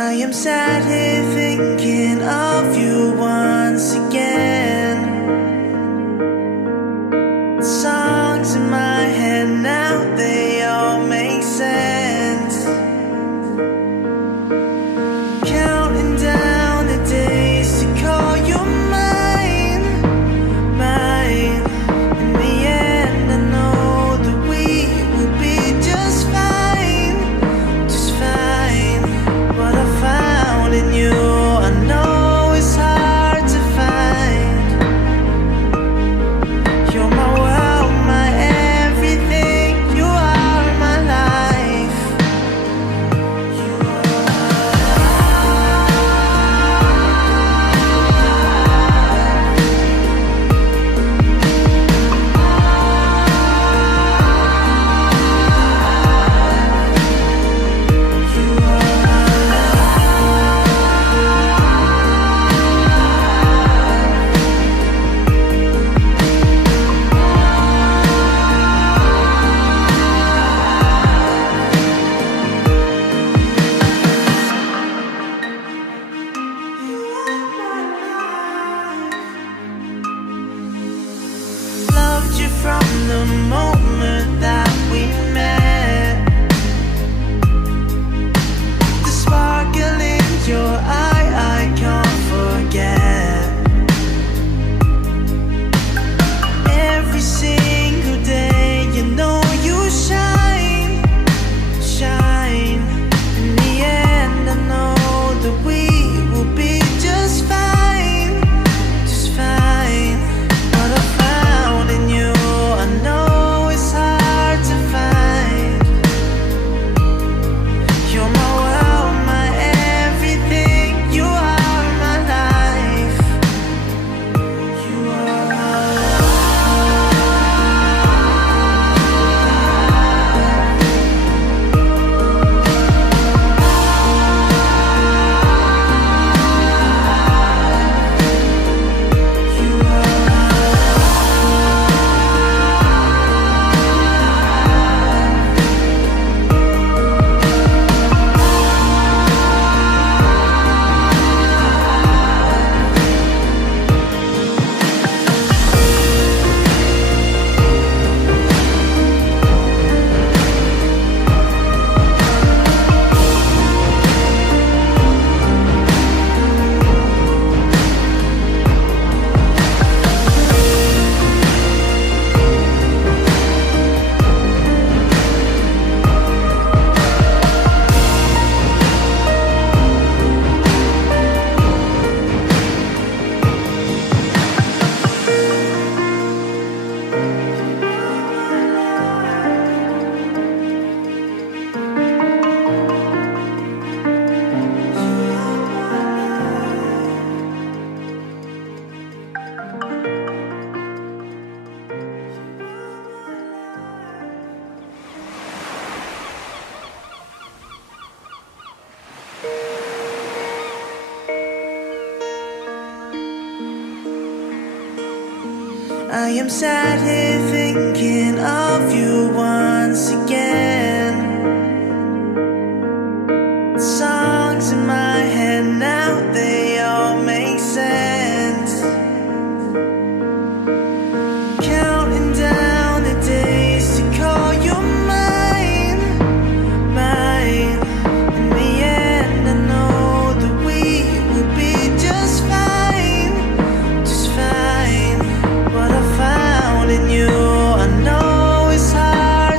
I am sat here thinking of you once again. Songs in my head now, they all make sense. Counting down the days to call you mine, mine. In the end, I know that we will be just fine, just fine. What I found in you, I know it's hard to find. You're my world, my everything. You are my life. You loved you from the moment that we met. The sparkle in your eye, I can't forget. Every single day, you know you shine, shine. In the end, I know that we will be just fine, just fine. What I found in you, I know it's hard to find. You're my world, my everything. You are my life. You are my I am sat here thinking of you once again. Songs in my head now, they all make sense. Counting down the days to call you mine, mine. In the end, I know that we will be just fine, just fine. What I found in you, I know it's hard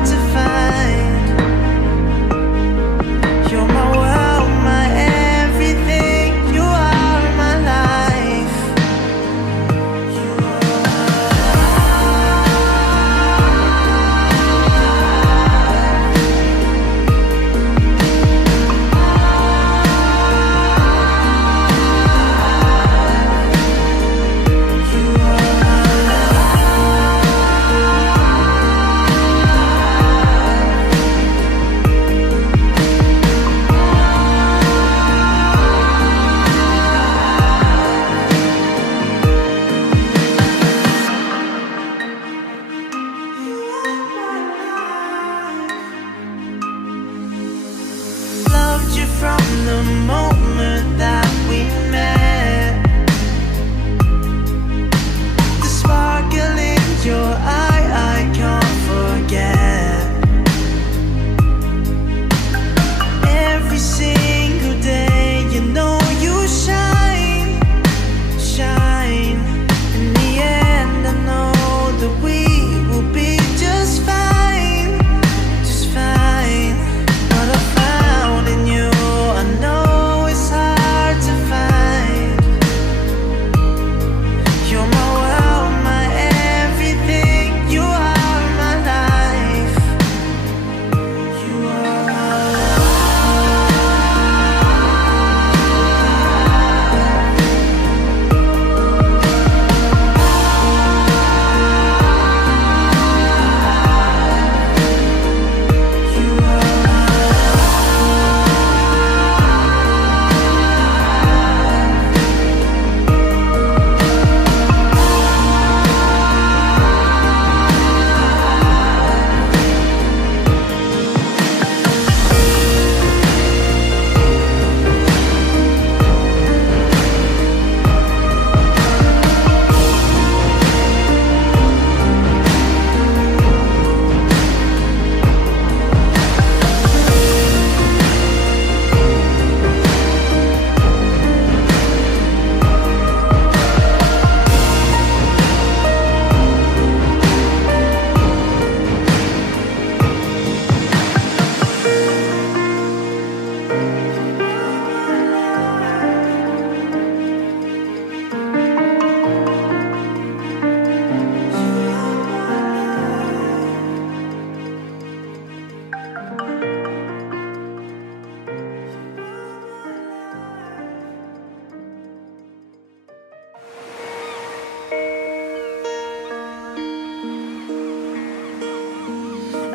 the moment that we met. The sparkle in your eye I can't forget. Every single day you know you shine, shine. In the end I know that we will be just fine, just fine. What I found in you I know it's hard to find. You're my world, my everything. You are my life. You are my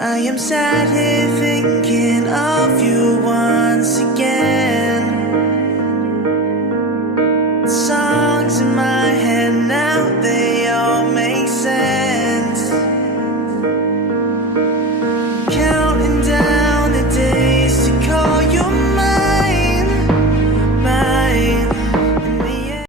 I am sat here thinking of you.